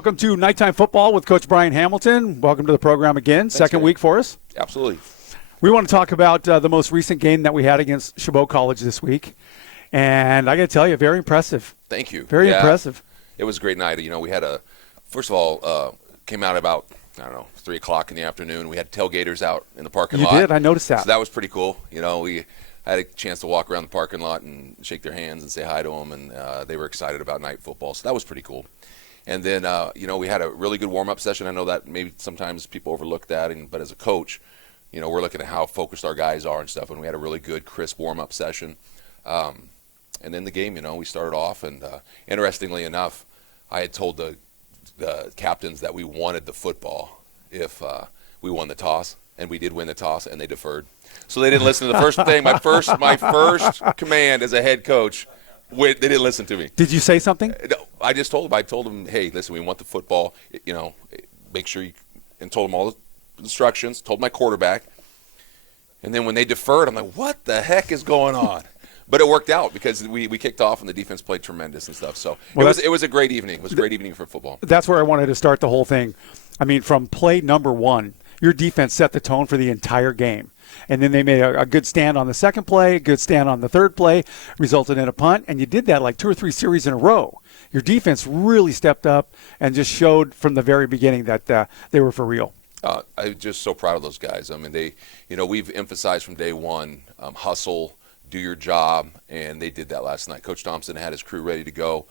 Welcome to Nighttime Football with Coach Bryon Hamilton. Welcome to the program again. Thanks, Second Gary. week for us. Absolutely. We want to talk about the most recent game that we had against Chabot College this week. And I got to tell you, very impressive. Thank you. Very impressive. It was a great night. You know, we had first of all, came out about, 3 o'clock in the afternoon. We had tailgaters out in the parking lot. You did. I noticed that. So that was pretty cool. You know, we had a chance to walk around the parking lot and shake their hands and say hi to them, and they were excited about night football. So that was pretty cool. And then, we had a really good warm-up session. I know that maybe sometimes people overlook that, but as a coach, we're looking at how focused our guys are and stuff, and we had a really good, crisp warm-up session. And then the game, we started off, and interestingly enough, I had told the captains that we wanted the football if we won the toss, and we did win the toss, and they deferred. So they didn't listen to the first thing. My first command as a head coach, they didn't listen to me. Did you say something? No, I just told them. I told them, hey, listen, we want the football. Make sure you, and told them all the instructions. Told my quarterback, and then when they deferred, I'm like, what the heck is going on? But it worked out because we kicked off and the defense played tremendous and stuff. So it was a great evening. It was a great evening for football. That's where I wanted to start the whole thing. I mean, from play number one, your defense set the tone for the entire game. And then they made a good stand on the second play, a good stand on the third play, resulted in a punt. And you did that like 2 or 3 series in a row. Your defense really stepped up and just showed from the very beginning that they were for real. I'm just so proud of those guys. I mean, we've emphasized from day one, hustle, do your job, and they did that last night. Coach Thompson had his crew ready to go.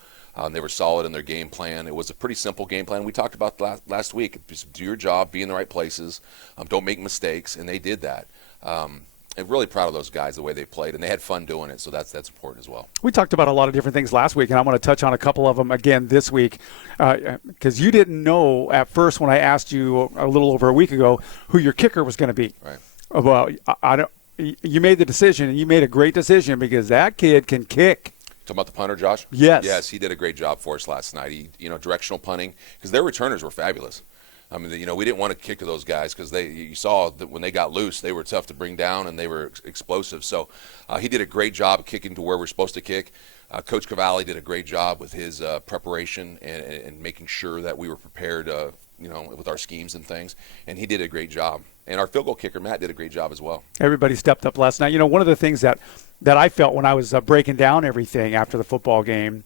They were solid in their game plan. It was a pretty simple game plan. We talked about last week. Just do your job, be in the right places, don't make mistakes, and they did that. I'm really proud of those guys, the way they played, and they had fun doing it, so that's important as well. We talked about a lot of different things last week, and I want to touch on a couple of them again this week, because you didn't know at first when I asked you a little over a week ago who your kicker was going to be. Right. Well, you made the decision, and you made a great decision because that kid can kick. Talking about the punter, Josh? Yes. Yes, he did a great job for us last night. He, directional punting, because their returners were fabulous. I mean, we didn't want to kick to those guys because you saw that when they got loose, they were tough to bring down and they were explosive. So he did a great job of kicking to where we're supposed to kick. Coach Cavalli did a great job with his preparation and making sure that we were prepared, with our schemes and things. And he did a great job. And our field goal kicker, Matt, did a great job as well. Everybody stepped up last night. One of the things that I felt when I was breaking down everything after the football game,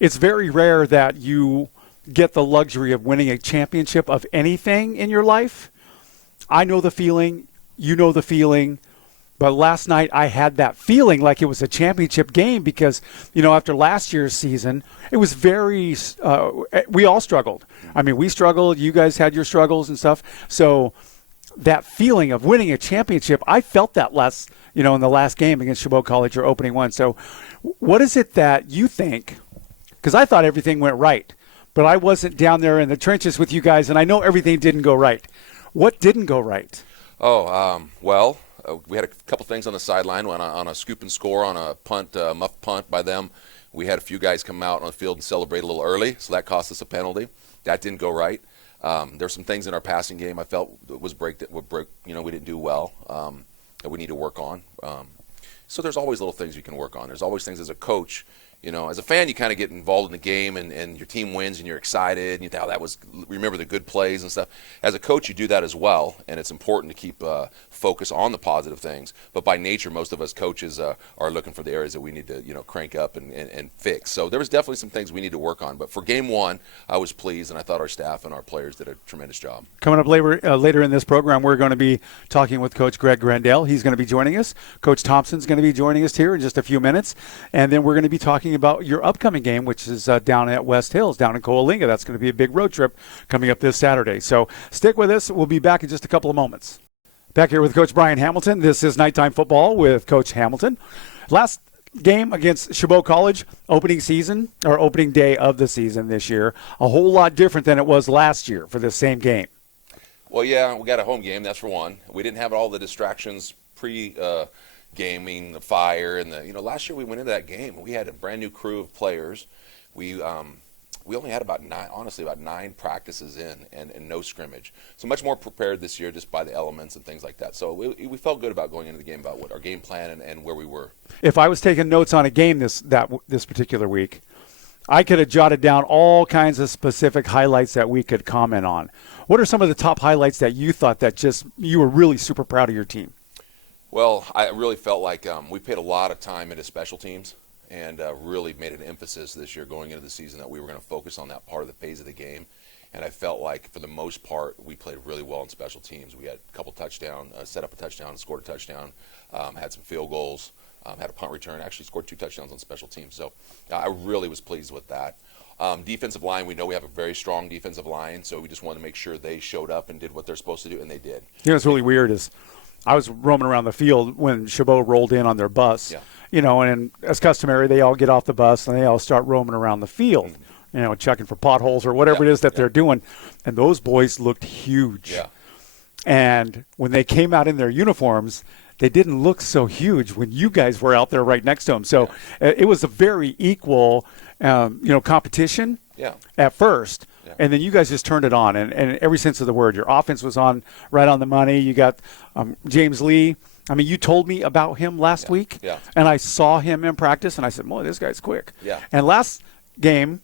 it's very rare that you get the luxury of winning a championship of anything in your life. I know the feeling. You know the feeling. But last night I had that feeling like it was a championship game because, after last year's season, it was very we all struggled. I mean, we struggled. You guys had your struggles and stuff. So that feeling of winning a championship, I felt that in the last game against Chabot College, your opening one. So what is it that you think? Because I thought everything went right. But I wasn't down there in the trenches with you guys, and I know everything didn't go right. What didn't go right? We had a couple things on the sideline on a scoop and score on a punt, muff punt by them. We had a few guys come out on the field and celebrate a little early, so that cost us a penalty. That didn't go right. There's some things in our passing game I felt we didn't do well that we need to work on. So there's always little things you can work on. There's always things as a coach. As a fan, you kind of get involved in the game, and your team wins, and you're excited, and you think, remember the good plays and stuff. As a coach, you do that as well, and it's important to keep focus on the positive things. But by nature, most of us coaches are looking for the areas that we need to, crank up and fix. So there was definitely some things we need to work on. But for game one, I was pleased, and I thought our staff and our players did a tremendous job. Coming up later in this program, we're going to be talking with Coach Greg Grandel. He's going to be joining us. Coach Thompson's going to be joining us here in just a few minutes. And then we're going to be talking about your upcoming game, which is down at West Hills, down in Coalinga. That's going to be a big road trip coming up this Saturday. So stick with us. We'll be back in just a couple of moments. Back here with Coach Bryon Hamilton. This is Nighttime Football with Coach Hamilton. Last game against Chabot College, opening day of the season this year, a whole lot different than it was last year for this same game. Well, yeah, we got a home game, that's for one. We didn't have all the distractions gaming, the fire, and last year we went into that game. We had a brand new crew of players. We only had about 9 practices in and no scrimmage. So much more prepared this year just by the elements and things like that. So we felt good about going into the game, about what our game plan and where we were. If I was taking notes on a game this particular week, I could have jotted down all kinds of specific highlights that we could comment on. What are some of the top highlights that you thought that just you were really super proud of your team? Well, I really felt like we paid a lot of time into special teams and really made an emphasis this year going into the season that we were going to focus on that part of the phase of the game. And I felt like, for the most part, we played really well in special teams. We had a couple touchdowns, set up a touchdown, scored a touchdown, had some field goals, had a punt return, actually scored 2 touchdowns on special teams. So I really was pleased with that. Defensive line, we know we have a very strong defensive line, so we just wanted to make sure they showed up and did what they're supposed to do, and they did. You know, what's really weird is I was roaming around the field when Chabot rolled in on their bus. Yeah. You know, and as customary, they all get off the bus and they all start roaming around the field. Mm-hmm. You know, checking for potholes or whatever it is that they're doing. And those boys looked huge. Yeah. And when they came out in their uniforms, they didn't look so huge when you guys were out there right next to them. So it was a very equal, competition at first. Yeah. And then you guys just turned it on. And in every sense of the word, your offense was on right on the money. You got James Lee. I mean, you told me about him last week. Yeah. And I saw him in practice, and I said, boy, this guy's quick. Yeah. And last game,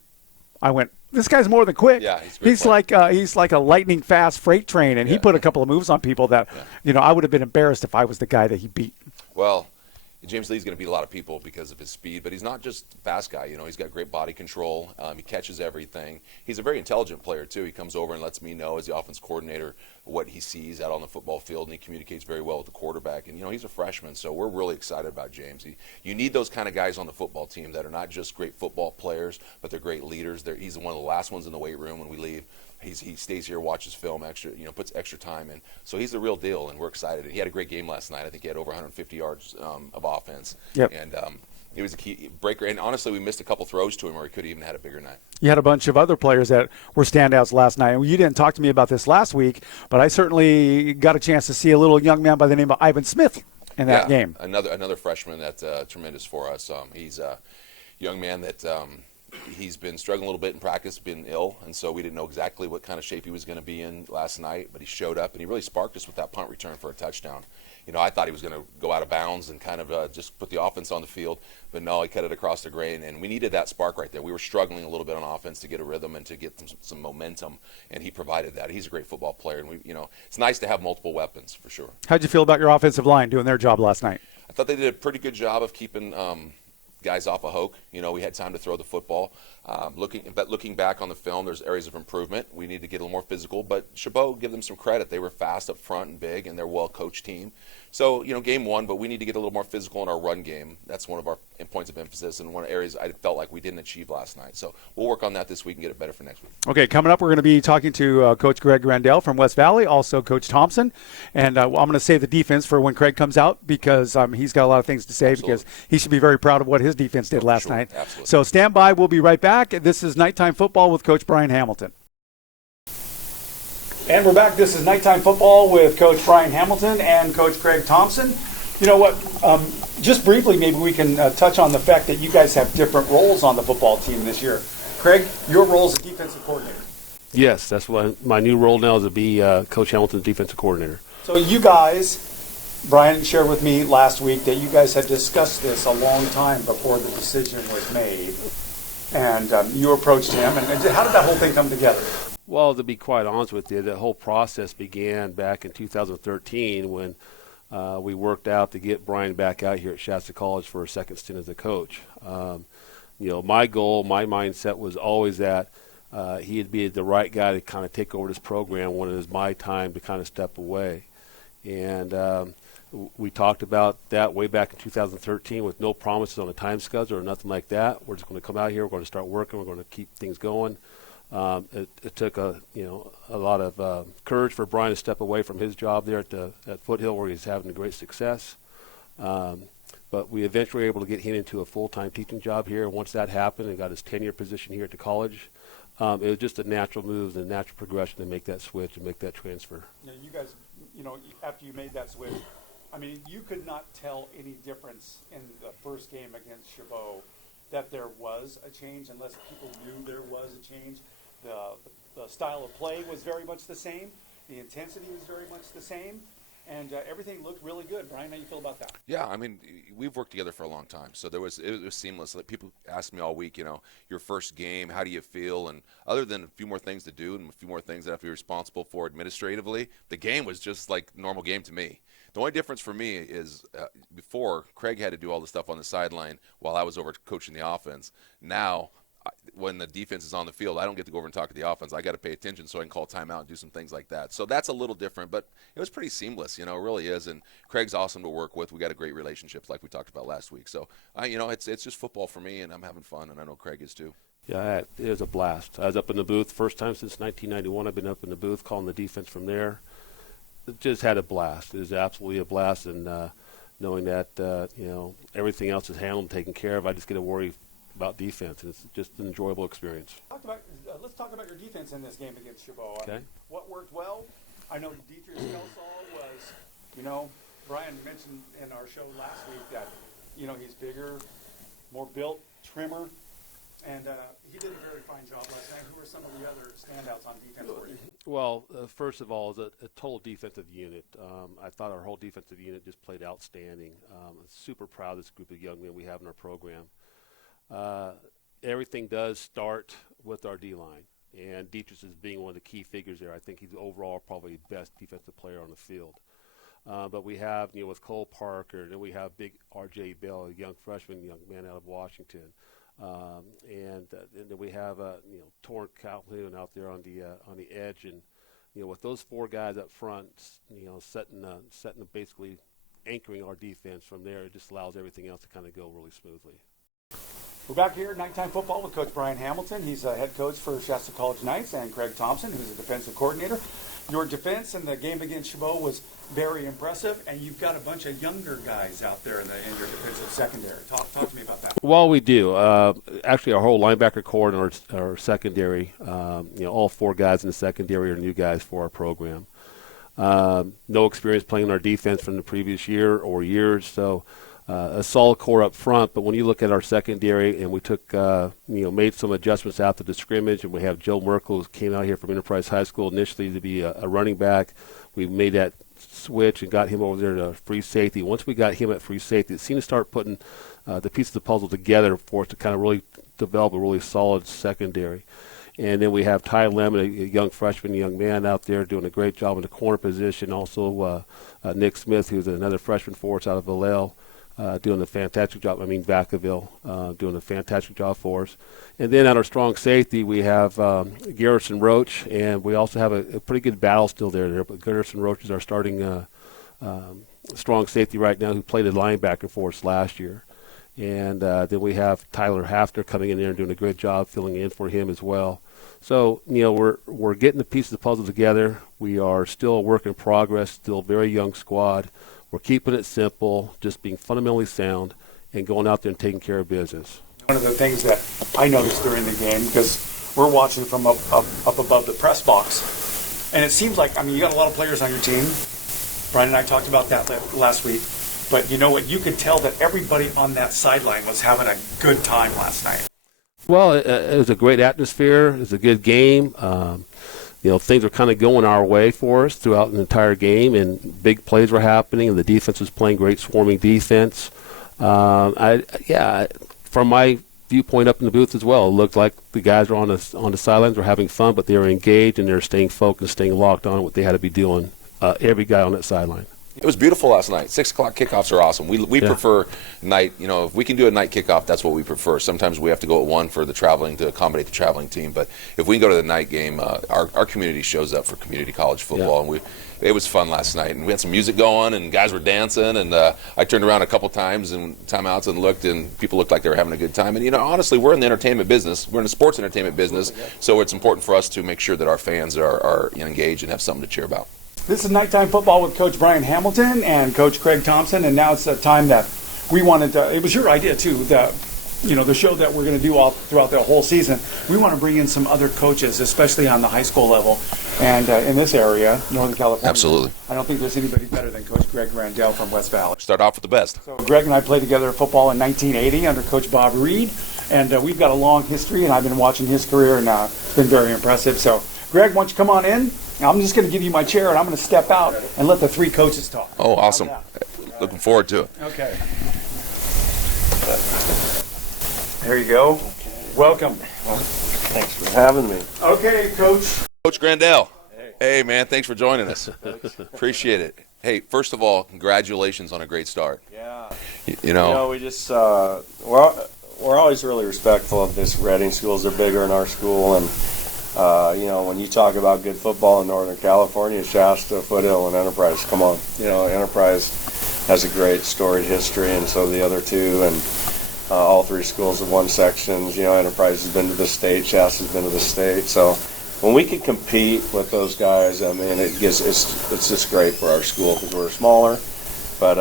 I went, this guy's more than quick. Yeah, he's like a lightning fast freight train, and he put a couple of moves on people that, I would have been embarrassed if I was the guy that he beat. Well, James Lee's going to beat a lot of people because of his speed, but he's not just a fast guy. You know, he's got great body control. He catches everything. He's a very intelligent player, too. He comes over and lets me know, as the offense coordinator, what he sees out on the football field, and he communicates very well with the quarterback. And, he's a freshman, so we're really excited about James. You need those kind of guys on the football team that are not just great football players, but they're great leaders. He's one of the last ones in the weight room when we leave. He stays here, watches film, puts extra time in. So he's the real deal, and we're excited. He had a great game last night. I think he had over 150 yards of offense. Yep. And he was a key breaker. And honestly, we missed a couple throws to him, or he could have even had a bigger night. You had a bunch of other players that were standouts last night. And you didn't talk to me about this last week, but I certainly got a chance to see a little young man by the name of Ivan Smith in that game. Another freshman that's tremendous for us. He's a young man that he's been struggling a little bit in practice, been ill, and so we didn't know exactly what kind of shape he was going to be in last night, but he showed up, and he really sparked us with that punt return for a touchdown. I thought he was going to go out of bounds and kind of just put the offense on the field, but no, he cut it across the grain, and we needed that spark right there. We were struggling a little bit on offense to get a rhythm and to get some momentum, and he provided that. He's a great football player, and it's nice to have multiple weapons for sure. How'd you feel about your offensive line doing their job last night? I thought they did a pretty good job of keeping guys off a hoke. We had time to throw the football. Looking back on the film, there's areas of improvement. We need to get a little more physical, but Chabot, give them some credit. They were fast up front and big, and they're a well-coached team. So, game one, but we need to get a little more physical in our run game. That's one of our points of emphasis and one of the areas I felt like we didn't achieve last night. So we'll work on that this week and get it better for next week. Okay, coming up, we're going to be talking to Coach Greg Randell from West Valley, also Coach Thompson. And I'm going to save the defense for when Craig comes out because he's got a lot of things to say. Absolutely. Because he should be very proud of what his defense did last night. Absolutely. So stand by. We'll be right back. This is Nighttime Football with Coach Bryon Hamilton. And we're back. This is Nighttime Football with Coach Bryon Hamilton and Coach Craig Thompson. You know what? Just briefly, maybe we can touch on the fact that you guys have different roles on the football team this year. Craig, your role is a defensive coordinator. Yes, that's what my new role now is to be Coach Hamilton's defensive coordinator. So you guys, Bryon shared with me last week that you guys had discussed this a long time before the decision was made. And you approached him. And how did that whole thing come together? Well, to be quite honest with you, the whole process began back in 2013 when we worked out to get Bryon back out here at Shasta College for a second stint as a coach. My goal, my mindset was always that he'd be the right guy to kind of take over this program when it was my time to kind of step away. And we talked about that way back in 2013 with no promises on a time schedule or nothing like that. We're just going to come out here, we're going to start working, we're going to keep things going. It took a lot of courage for Bryon to step away from his job there at Foothill, where he's having great success. But we eventually were able to get him into a full-time teaching job here. And once that happened and got his tenure position here at the college, it was just a natural move and a natural progression to make that switch and make that transfer. Yeah, you guys, after you made that switch, I mean, you could not tell any difference in the first game against Chabot that there was a change unless people knew there was a change. The style of play was very much the same. The intensity was very much the same. and everything looked really good. Bryon, how you feel about that? Yeah, I mean, we've worked together for a long time, so it was seamless. Like, people ask me all week, your first game, how do you feel? And other than a few more things to do and a few more things that I have to be responsible for administratively, the game was just like normal game to me. The only difference for me is before, Craig had to do all the stuff on the sideline while I was over coaching the offense. Now, when the defense is on the field, I don't get to go over and talk to the offense. I got to pay attention so I can call timeout and do some things like that. So that's a little different, but it was pretty seamless. It really is. And Craig's awesome to work with. We got a great relationship, like we talked about last week. So, it's just football for me, and I'm having fun, and I know Craig is too. Yeah, it was a blast. I was up in the booth first time since 1991. I've been up in the booth calling the defense from there. Just had a blast. It was absolutely a blast, and knowing that everything else is handled and taken care of, I just get to worry about defense, and it's just an enjoyable experience. Let's talk about your defense in this game against Chabot. Okay. What worked well? I know Dietrich Skelsall was, Bryon mentioned in our show last week that, he's bigger, more built, trimmer, and he did a very fine job last night. Who are some of the other standouts on defense for you? Well, first of all, as a total defensive unit, I thought our whole defensive unit just played outstanding. I'm super proud of this group of young men we have in our program. Everything does start with our D-line, and Dietrich is being one of the key figures there. I think he's overall probably the best defensive player on the field. But we have, with Cole Parker, and then we have big R.J. Bell, a young freshman, young man out of Washington. And then we have Torrin Calhoun out there on the edge, and with those four guys up front, setting basically anchoring our defense from there, it just allows everything else to kind of go really smoothly. We're back here at Nighttime Football with Coach Bryon Hamilton. He's a head coach for Shasta College Knights, and Craig Thompson, who's a defensive coordinator. Your defense in the game against Chabot was very impressive, and you've got a bunch of younger guys out there in your defensive secondary. Talk to me about that. Well, we do. Actually, our whole linebacker core and our secondary, all four guys in the secondary are new guys for our program. No experience playing our defense from the previous year or years, so a solid core up front. But when you look at our secondary, and we took, made some adjustments after the scrimmage, and we have Joe Merkel, who came out here from Enterprise High School initially to be a running back. We made that switch and got him over there to free safety. Once we got him at free safety, it seemed to start putting the pieces of the puzzle together for us to kind of really develop a really solid secondary. And then we have Ty Lemon, a young freshman, young man out there doing a great job in the corner position. Also Nick Smith, who's another freshman for us out of Vallejo. Doing a fantastic job. Vacaville, doing a fantastic job for us. And then at our strong safety, we have Garrison Roach, and we also have a pretty good battle still there. But Garrison Roach is our starting strong safety right now, who played a linebacker for us last year. And then we have Tyler Hafner coming in there and doing a great job filling in for him as well. So, we're getting the pieces of the puzzle together. We are still a work in progress, still a very young squad. We're keeping it simple, just being fundamentally sound, and going out there and taking care of business. One of the things that I noticed during the game, because we're watching from up above the press box, and it seems like, you got a lot of players on your team. Bryon and I talked about that last week. But you know what? You could tell that everybody on that sideline was having a good time last night. Well, it was a great atmosphere. It was a good game. Things were kind of going our way for us throughout the entire game, and big plays were happening, and the defense was playing great swarming defense. From my viewpoint up in the booth as well, it looked like the guys were on the sidelines were having fun, but they were engaged, and they were staying focused, staying locked on what they had to be doing, every guy on that sideline. It was beautiful last night. 6 o'clock kickoffs are awesome. We prefer night. If we can do a night kickoff, that's what we prefer. Sometimes we have to go at 1 for the traveling to accommodate the traveling team. But if we can go to the night game, our community shows up for community college football, and it was fun last night. And we had some music going, and guys were dancing. And I turned around a couple times and timeouts and looked, and people looked like they were having a good time. And honestly, we're in the entertainment business. We're in the sports entertainment business, so it's important for us to make sure that our fans are engaged and have something to cheer about. This is Nighttime Football with Coach Bryon Hamilton and Coach Craig Thompson, and now it's a time that we wanted to, it was your idea too, the show that we're going to do all throughout the whole season. We want to bring in some other coaches, especially on the high school level and in this area, Northern California. Absolutely. I don't think there's anybody better than Coach Greg Randell from West Valley. Start off with the best. So Greg and I played together football in 1980 under Coach Bob Reed, and we've got a long history, and I've been watching his career, and it's been very impressive. So Greg, why don't you come on in? Now, I'm just going to give you my chair, and I'm going to step out and let the three coaches talk. Oh, awesome. Looking forward to it. Okay. There you go. Welcome. Thanks for having me. Okay, Coach. Coach Grandel. Hey, man, thanks for joining us. Appreciate it. Hey, first of all, congratulations on a great start. Yeah. You know, we just we're always really respectful of this Reading schools. They're bigger in our school, and when you talk about good football in Northern California, Shasta, Foothill, and Enterprise. Come on, Enterprise has a great storied history, and so the other two, and all three schools have won sections. Enterprise has been to the state, Shasta's been to the state, so. When we can compete with those guys, I mean, it's just great for our school because we're smaller. But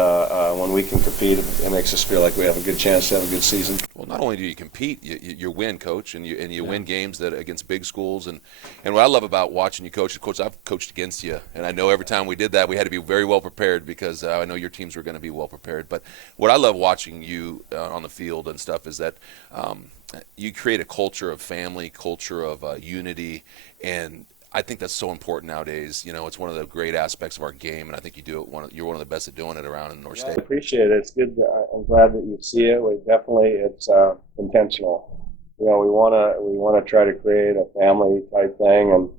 when we can compete, it makes us feel like we have a good chance to have a good season. Well, not only do you compete, you win, Coach, and you win games that against big schools. And what I love about watching you coach, I've coached against you, and I know every time we did that, we had to be very well prepared because I know your teams were going to be well prepared. But what I love watching you on the field and stuff is that you create a culture of family, culture of unity, and I think that's so important nowadays. It's one of the great aspects of our game, and I think you do it. You're one of the best at doing it around in the North State. I appreciate it. It's good. I'm glad that you see it. It's intentional. We want to try to create a family type thing, and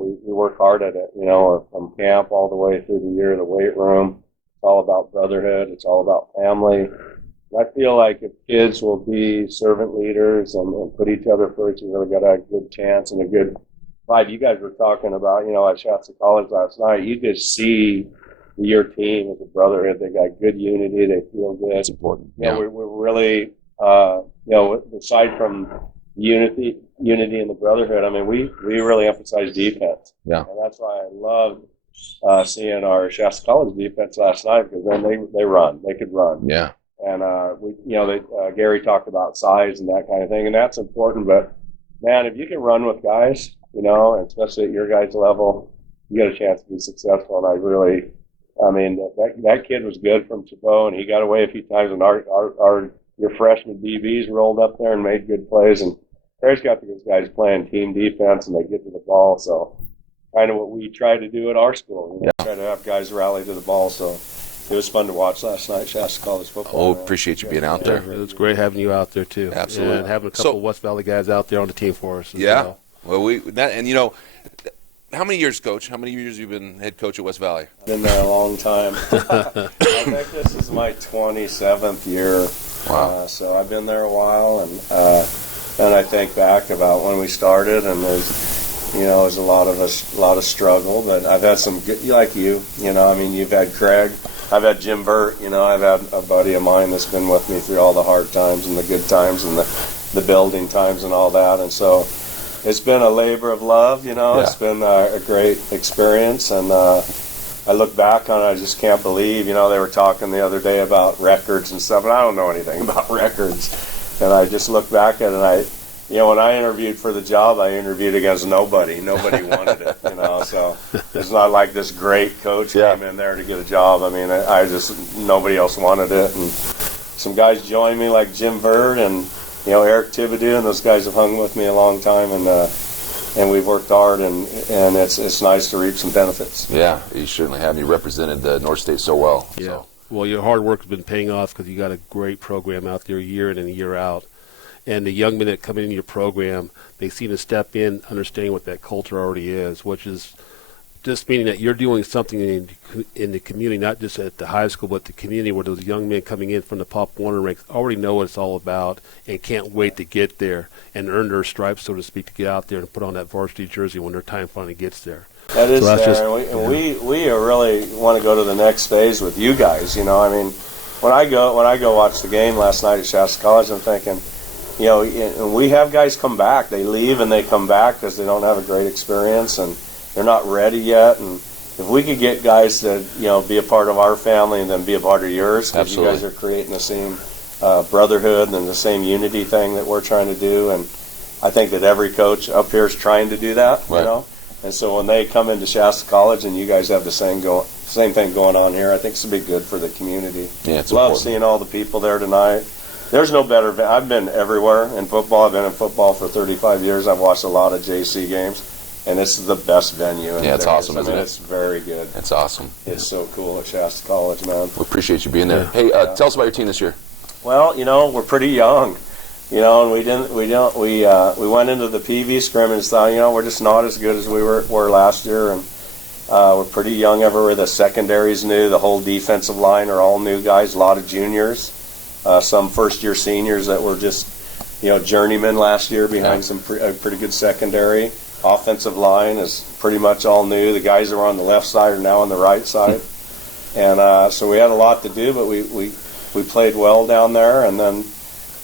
we work hard at it. From camp all the way through the year, the weight room. It's all about brotherhood. It's all about family. I feel like if kids will be servant leaders and put each other first, you really got a good chance and a good vibe. You guys were talking about, at Shasta College last night, you just see your team as a brotherhood. They got good unity. They feel good. It's important. We're really, aside from unity and the brotherhood, I mean, we really emphasize defense. Yeah. And that's why I love seeing our Shasta College defense last night because then they run. They could run. Yeah. And Gary talked about size and that kind of thing, and that's important. But man, if you can run with guys, and especially at your guys' level, you got a chance to be successful. And that kid was good from Chabot, and he got away a few times. And your freshman DBs rolled up there and made good plays. And Terry's got those guys playing team defense, and they get to the ball. So kind of what we try to do at our school. Try to have guys rally to the ball. So. It was fun to watch last night, Shasta College football. Oh, appreciate you being out there. It was great having you out there, too. Absolutely. And having a couple of West Valley guys out there on the team for us. Yeah. Well, how many years, Coach? How many years have you been head coach at West Valley? Been there a long time. I think this is my 27th year. Wow. So I've been there a while, and then I think back about when we started, and there's a lot of struggle, but I've had some good, like you've had Craig. I've had Jim Burt, I've had a buddy of mine that's been with me through all the hard times and the good times and the building times and all that. And so it's been a labor of love, It's been a great experience. And I look back on it, I just can't believe, they were talking the other day about records and stuff, and I don't know anything about records. And I just look back at it, and when I interviewed for the job, I interviewed against nobody. Nobody wanted it, So it's not like this great coach came in there to get a job. I mean, nobody else wanted it. And some guys joined me like Jim Bird and, Eric Thibodeau, and those guys have hung with me a long time. And we've worked hard, and it's nice to reap some benefits. Yeah, you certainly have. You represented the North State so well. Yeah. So. Well, your hard work has been paying off because you got a great program out there year in and year out. And the young men that come into your program, they seem to step in understanding what that culture already is, which is just meaning that you're doing something in the community, not just at the high school, but the community where those young men coming in from the Pop Warner ranks already know what it's all about and can't wait to get there and earn their stripes, so to speak, to get out there and put on that varsity jersey when their time finally gets there. That is we really want to go to the next phase with you guys. When I go watch the game last night at Shasta College, I'm thinking, and we have guys come back. They leave and they come back because they don't have a great experience and they're not ready yet. And if we could get guys to, be a part of our family and then be a part of yours, because you guys are creating the same brotherhood and the same unity thing that we're trying to do. And I think that every coach up here is trying to do that, right. And so when they come into Shasta College and you guys have the same thing going on here, I think it's going to be good for the community. Yeah, it's Love important. seeing all the people there tonight. There's no better. I've been everywhere in football. I've been in football for 35 years. I've watched a lot of JC games. and this is the best venue. Yeah, it's awesome, I isn't mean, it? it's very good. It's awesome. It's so cool at Shasta College, man. We appreciate you being there. Yeah. Hey, tell us about your team this year. Well, we're pretty young, and we went into the PV scrimmage and thought, we're just not as good as we were last year, and we're pretty young everywhere. The secondary's new, the whole defensive line are all new guys, a lot of juniors, some first-year seniors that were just, journeymen last year behind a pretty good secondary. Offensive line is pretty much all new. The guys that were on the left side are now on the right side, and so we had a lot to do, but we played well down there, and then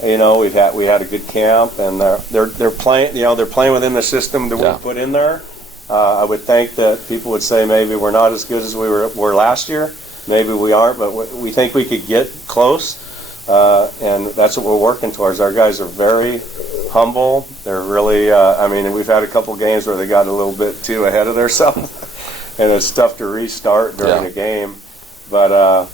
we had a good camp, and they're playing they're playing within the system that we put in there. I would think that people would say maybe we're not as good as we were last year. Maybe we aren't, but we think we could get close, and that's what we're working towards. Our guys are very humble. They're really we've had a couple games where they got a little bit too ahead of themselves, and it's tough to restart during a game, but.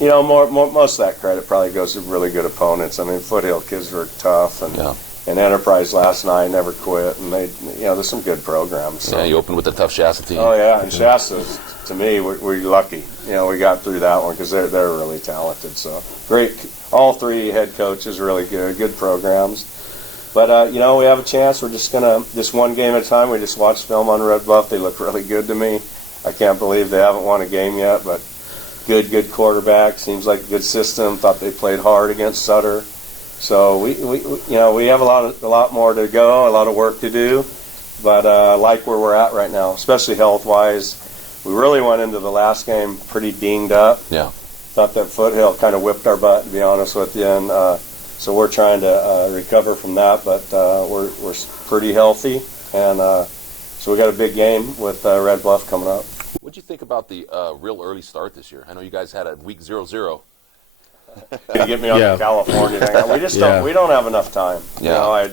Most of that credit probably goes to really good opponents. I mean, Foothill kids were tough, and Enterprise last night never quit, and there's some good programs. So. Yeah, you opened with a tough Shasta team. Oh yeah, and Shasta, to me, we're lucky. We got through that one because they're really talented. So great, all three head coaches really good programs. But we have a chance. We're just this one game at a time. We just watched film on Red Bluff. They look really good to me. I can't believe they haven't won a game yet, but. Good quarterback. Seems like a good system. Thought they played hard against Sutter. So we have a lot more to go, a lot of work to do, but like where we're at right now, especially health wise. We really went into the last game pretty dinged up. Yeah. Thought that Foothill kind of whipped our butt, to be honest with you, and so we're trying to recover from that. But we're pretty healthy, and so we got a big game with Red Bluff coming up. What did you think about the real early start this year? I know you guys had a week 0-0. To get me on the California thing. We just don't have enough time. Yeah.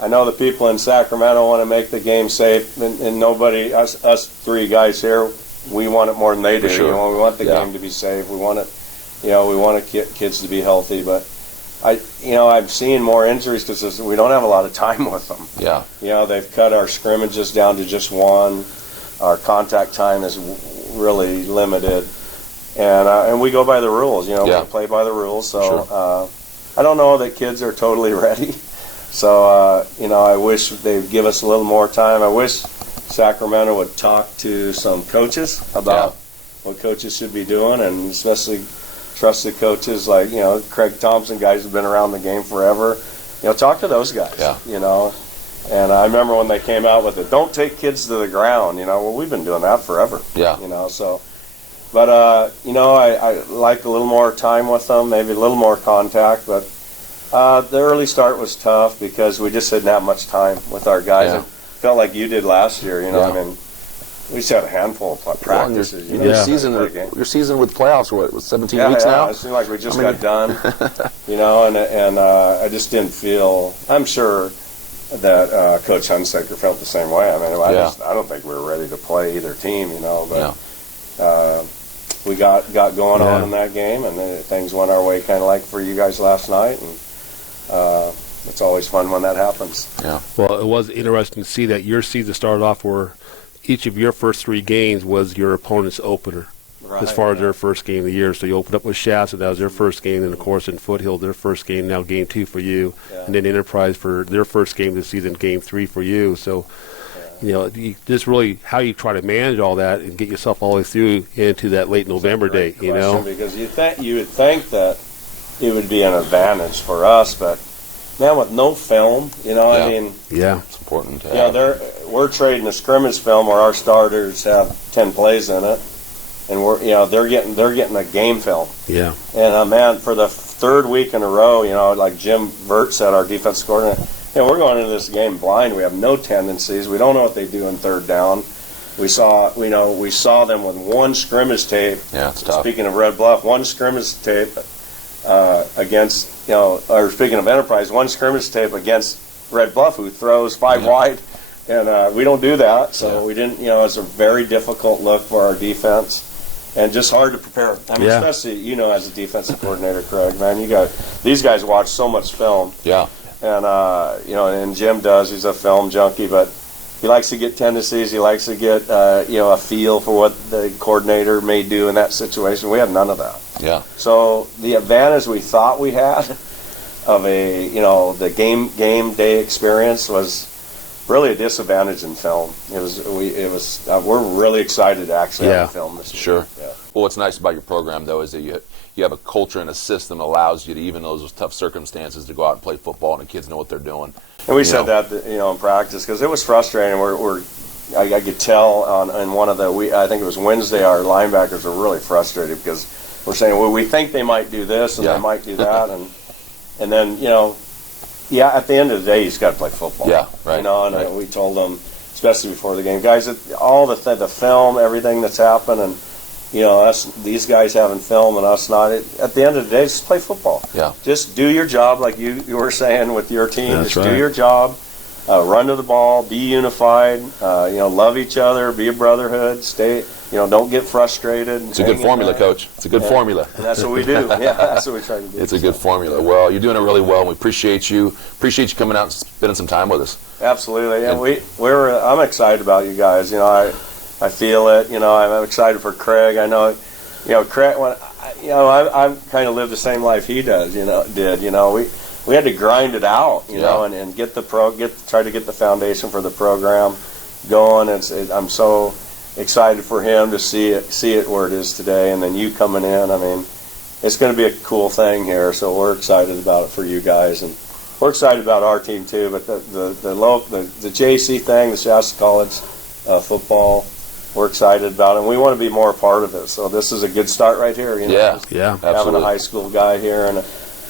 I know the people in Sacramento want to make the game safe, and nobody, us three guys here, we want it more than they do. Sure. We want the game to be safe. We want it, we want kids to be healthy. But I'm seeing more injuries because we don't have a lot of time with them. Yeah. They've cut our scrimmages down to just one. Our contact time is really limited, and we go by the rules. We play by the rules. So I don't know that kids are totally ready. So I wish they'd give us a little more time. I wish Sacramento would talk to some coaches about what coaches should be doing, and especially trusted coaches like Craig Thompson, guys who've been around the game forever. Talk to those guys. Yeah. And I remember when they came out with it, don't take kids to the ground. Well, we've been doing that forever. Yeah. So, but I like a little more time with them, maybe a little more contact. But the early start was tough because we just didn't have much time with our guys. Yeah. It felt like you did last year. I mean, we just had a handful of practices. Your season with playoffs, was 17 weeks now? It seemed like we just got done. And I just didn't feel. I'm sure that Coach Hunsaker felt the same way. I mean, I don't think we were ready to play either team, but we got going on in that game, and then things went our way, kind of like for you guys last night, and it's always fun when that happens. Yeah. Well, it was interesting to see that your season started off where each of your first three games was your opponent's opener. Right, as far as their first game of the year. So you opened up with Shasta, that was their first game, and of course in Foothill, their first game, now game 2 for you, and then Enterprise for their first game of the season, game 3 for you. So, just really how you try to manage all that and get yourself all the way through into that late November date, Because you would think that it would be an advantage for us, but man, with no film, I mean, it's important to have. We're trading a scrimmage film where our starters have 10 plays in it. And they're getting a game film. Yeah. And man, for the third week in a row, like Jim Vert said, our defense coordinator, we're going into this game blind. We have no tendencies. We don't know what they do in third down. We saw them with one scrimmage tape. Yeah, it's tough. Speaking of Red Bluff, one scrimmage tape against or speaking of Enterprise, one scrimmage tape against Red Bluff, who throws 5 wide, and we don't do that. So we didn't. It's a very difficult look for our defense. And just hard to prepare. I mean, especially, as a defensive coordinator, Craig, man, these guys watch so much film. Yeah. And, and Jim does. He's a film junkie. But, he likes to get tendencies. He likes to get a feel for what the coordinator may do in that situation. We have none of that. Yeah. So the advantage we thought we had of the game day experience was really a disadvantage in film. We're really excited to actually have a film this year. Sure. Yeah. Well, what's nice about your program though is that you have a culture and a system that allows you to, even those tough circumstances, to go out and play football, and the kids know what they're doing. And we said that in practice because it was frustrating. I could tell on one of I think it was Wednesday, our linebackers were really frustrated because we're saying, well, we think they might do this and they might do that, and then at the end of the day, you just got to play football. Yeah, right. And we told them, especially before the game, guys, all the film, everything that's happened, and these guys having film and us not. At the end of the day, just play football. Yeah. Just do your job, like you were saying with your team. That's just right. do your job. Run to the ball. Be unified. Love each other. Be a brotherhood. Stay. Don't get frustrated. It's a good formula, Coach. It's a good formula. And that's what we do. Yeah, that's what we try to do. It's a good formula. Well, you're doing it really well, and we appreciate you. Appreciate you coming out and spending some time with us. Absolutely. Yeah, I'm excited about you guys. I feel it. I'm excited for Craig. I know, Craig. I've kind of lived the same life he does. We had to grind it out. And get try to get the foundation for the program going. I'm so excited for him to see it where it is today, and then you coming in. I mean, it's going to be a cool thing here. So we're excited about it for you guys, and we're excited about our team too. But the JC thing, the Shasta College football. We're excited about it, and we want to be more a part of it. So this is a good start right here. Yeah, having absolutely. a high school guy here,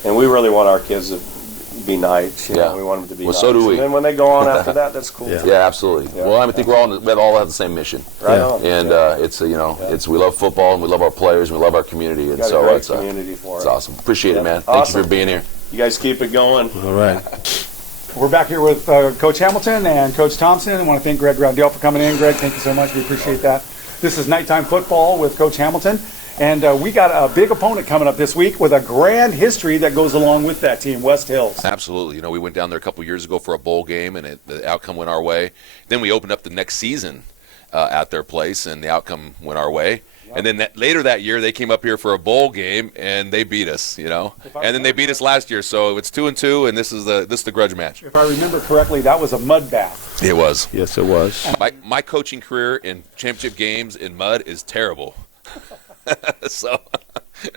and we really want our kids to be knights. We want them to be well, knights. so do we. And then when they go on after that, that's cool. Yeah. Absolutely. Yeah. Well, I think we all have the same mission. Right on. And we love football, and we love our players, and we love our community, and Got so a great it's community for it's it. awesome. Appreciate it, man. Thank you Awesome. for being here. You guys keep it going. All right. We're back here with Coach Hamilton and Coach Thompson. I want to thank Greg Roundell for coming in. Greg, thank you so much. We appreciate that. This is Nighttime Football with Coach Hamilton. And we got a big opponent coming up this week with a grand history that goes along with that team, West Hills. Absolutely. We went down there a couple years ago for a bowl game, and the outcome went our way. Then we opened up the next season at their place, and the outcome went our way. And then later that year, they came up here for a bowl game, and they beat us, And then they beat us last year, so it's 2-2, and this is the grudge match. If I remember correctly, that was a mud bath. It was. Yes, it was. My coaching career in championship games in mud is terrible. So,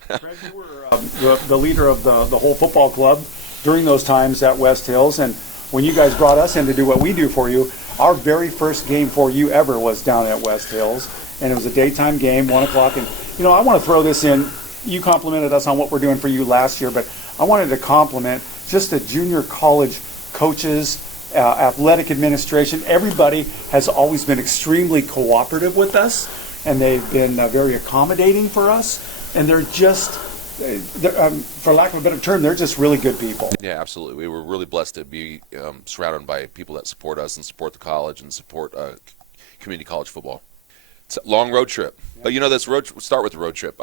Greg, you were the leader of the whole football club during those times at West Hills, and when you guys brought us in to do what we do for you, our very first game for you ever was down at West Hills, and it was a daytime game, 1 o'clock. And I want to throw this in. You complimented us on what we're doing for you last year, but I wanted to compliment just the junior college coaches, athletic administration. Everybody has always been extremely cooperative with us, and they've been very accommodating for us. And they're just, for lack of a better term, they're just really good people. yeah, absolutely. We were really blessed to be surrounded by people that support us and support the college and support community college football. It's a long road trip. But start with the road trip.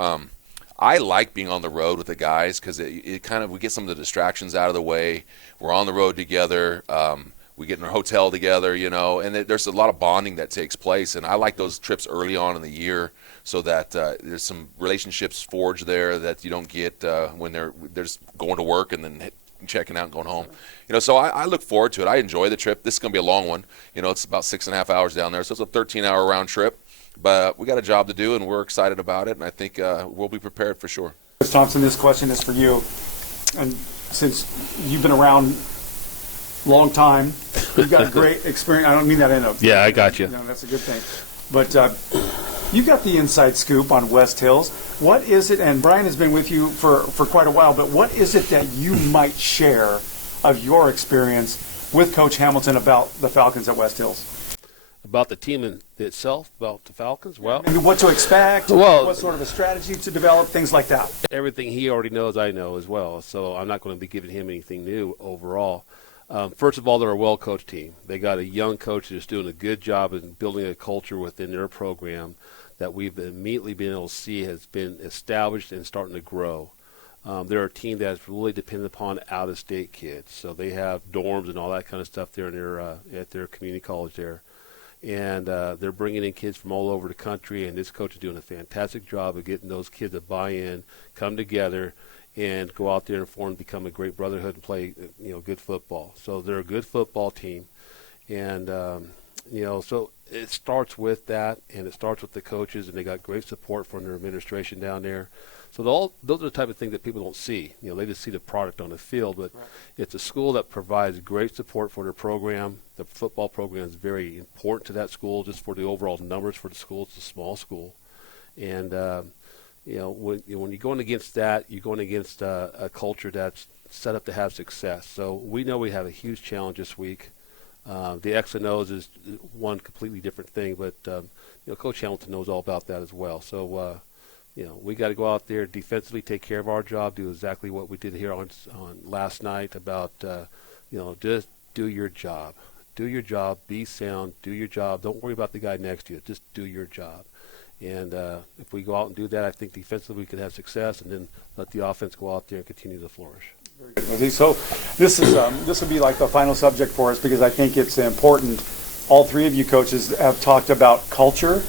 I like being on the road with the guys because it kind of, we get some of the distractions out of the way. We're on the road together. We get in our hotel together, and there's a lot of bonding that takes place. And I like those trips early on in the year so that there's some relationships forged there that you don't get when they're just going to work and then checking out and going home. So I look forward to it. I enjoy the trip. This is going to be a long one. It's about 6.5 hours down there, so it's a 13-hour round trip. But we got a job to do, and we're excited about it, and I think we'll be prepared for sure. Coach Thompson, this question is for you. And since you've been around long time, you've got a great experience. I don't mean that in a... Yeah, I got you. That's a good thing. But you've got the inside scoop on West Hills. What is it, and Bryon has been with you for quite a while, but what is it that you might share of your experience with Coach Hamilton about the Falcons at West Hills? About the team itself, about the Falcons? Well, Maybe what to expect, what sort of a strategy to develop, things like that. everything he already knows, I know as well. So I'm not going to be giving him anything new overall. First of all, they're a well-coached team. They got a young coach that's doing a good job in building a culture within their program that we've immediately been able to see has been established and starting to grow. They're a team that's really dependent upon out-of-state kids. So they have dorms and all that kind of stuff there in at their community college there. And they're bringing in kids from all over the country, and this coach is doing a fantastic job of getting those kids to buy in, come together, and go out there and form, become a great brotherhood and play, good football. So they're a good football team, and so it starts with that, and it starts with the coaches, and they got great support from their administration down there. So those are the type of things that people don't see. They just see the product on the field, but it's a school that provides great support for their program. The football program is very important to that school, just for the overall numbers for the school. It's a small school, and when you're going against that, you're going against a culture that's set up to have success. So we know we have a huge challenge this week. The X and O's is one completely different thing, but Coach Hamilton knows all about that as well. So we got to go out there defensively, take care of our job, do exactly what we did here on last night about just do your job. Do your job, be sound, do your job. Don't worry about the guy next to you. Just do your job. And if we go out and do that, I think defensively we could have success, and then let the offense go out there and continue to flourish. So this will be like the final subject for us, because I think it's important. All three of you coaches have talked about culture,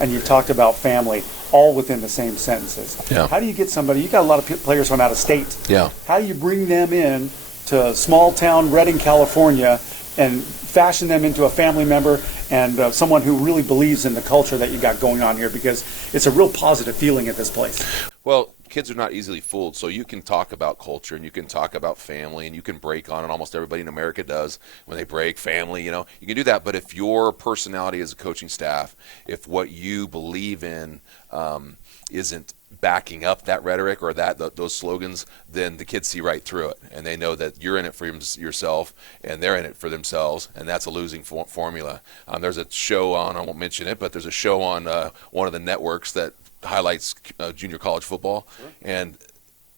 and you've talked about family, all within the same sentences. Yeah. How do you get somebody? You got a lot of players from out of state. Yeah. How do you bring them in to small town Redding, California, and fashion them into a family member and someone who really believes in the culture that you got going on here? Because it's a real positive feeling at this place. Well, kids are not easily fooled, so you can talk about culture and you can talk about family and you can break on it. Almost everybody in America does when they break family, you can do that. But if your personality as a coaching staff, if what you believe in isn't backing up that rhetoric or those slogans, then the kids see right through it, and they know that you're in it for yourself and they're in it for themselves, and that's a losing formula. There's a show on, I won't mention it, but there's a show on one of the networks that highlights junior college football, and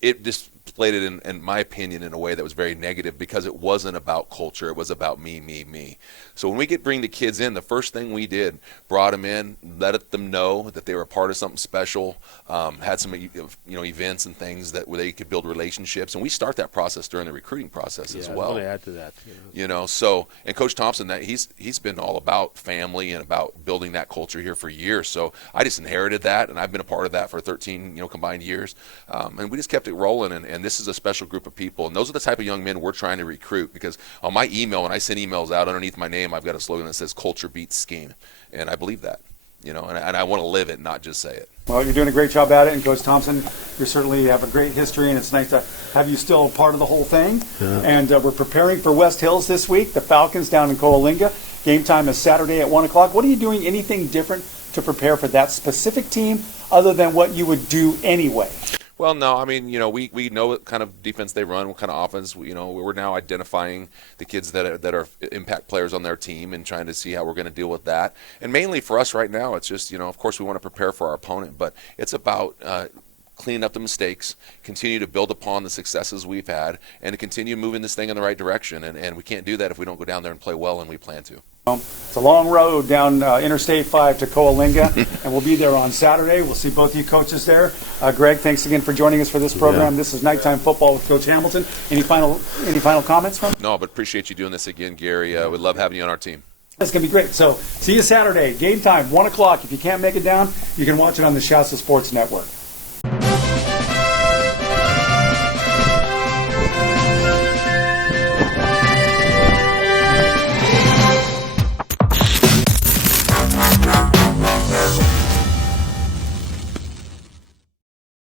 it displayed it, in my opinion, in a way that was very negative, because it wasn't about culture. It was about me. So when we bring the kids in, the first thing we did, brought them in, let them know that they were a part of something special, had some events and things where they could build relationships, and we start that process during the recruiting process as well. I want to add to that. So, and Coach Thompson, he's been all about family and about building that culture here for years. So I just inherited that, and I've been a part of that for 13 combined years, and we just kept it rolling. And this is a special group of people, and those are the type of young men we're trying to recruit, because on my email, when I send emails out, underneath my name, I've got a slogan that says culture beats scheme, and I believe that, and I want to live it, not just say it. Well, you're doing a great job at it, and Coach Thompson, you certainly have a great history, and it's nice to have you still part of the whole thing. Yeah. And we're preparing for West Hills this week, the Falcons down in Coalinga. Game time is Saturday at 1 o'clock. What are you doing, anything different to prepare for that specific team other than what you would do anyway? Well, no, we know what kind of defense they run, what kind of offense. We're now identifying the kids that are impact players on their team and trying to see how we're going to deal with that. And mainly for us right now, it's just, of course we want to prepare for our opponent, but it's about cleaning up the mistakes, continue to build upon the successes we've had, and to continue moving this thing in the right direction. And we can't do that if we don't go down there and play well, and we plan to. It's a long road down Interstate 5 to Coalinga, and we'll be there on Saturday. We'll see both of you coaches there. Greg, thanks again for joining us for this program. Yeah. This is Nighttime Football with Coach Hamilton. Any final comments from? No, but appreciate you doing this again, Gary. We'd love having you on our team. That's going to be great. So see you Saturday. Game time, 1 o'clock. If you can't make it down, you can watch it on the Shasta Sports Network.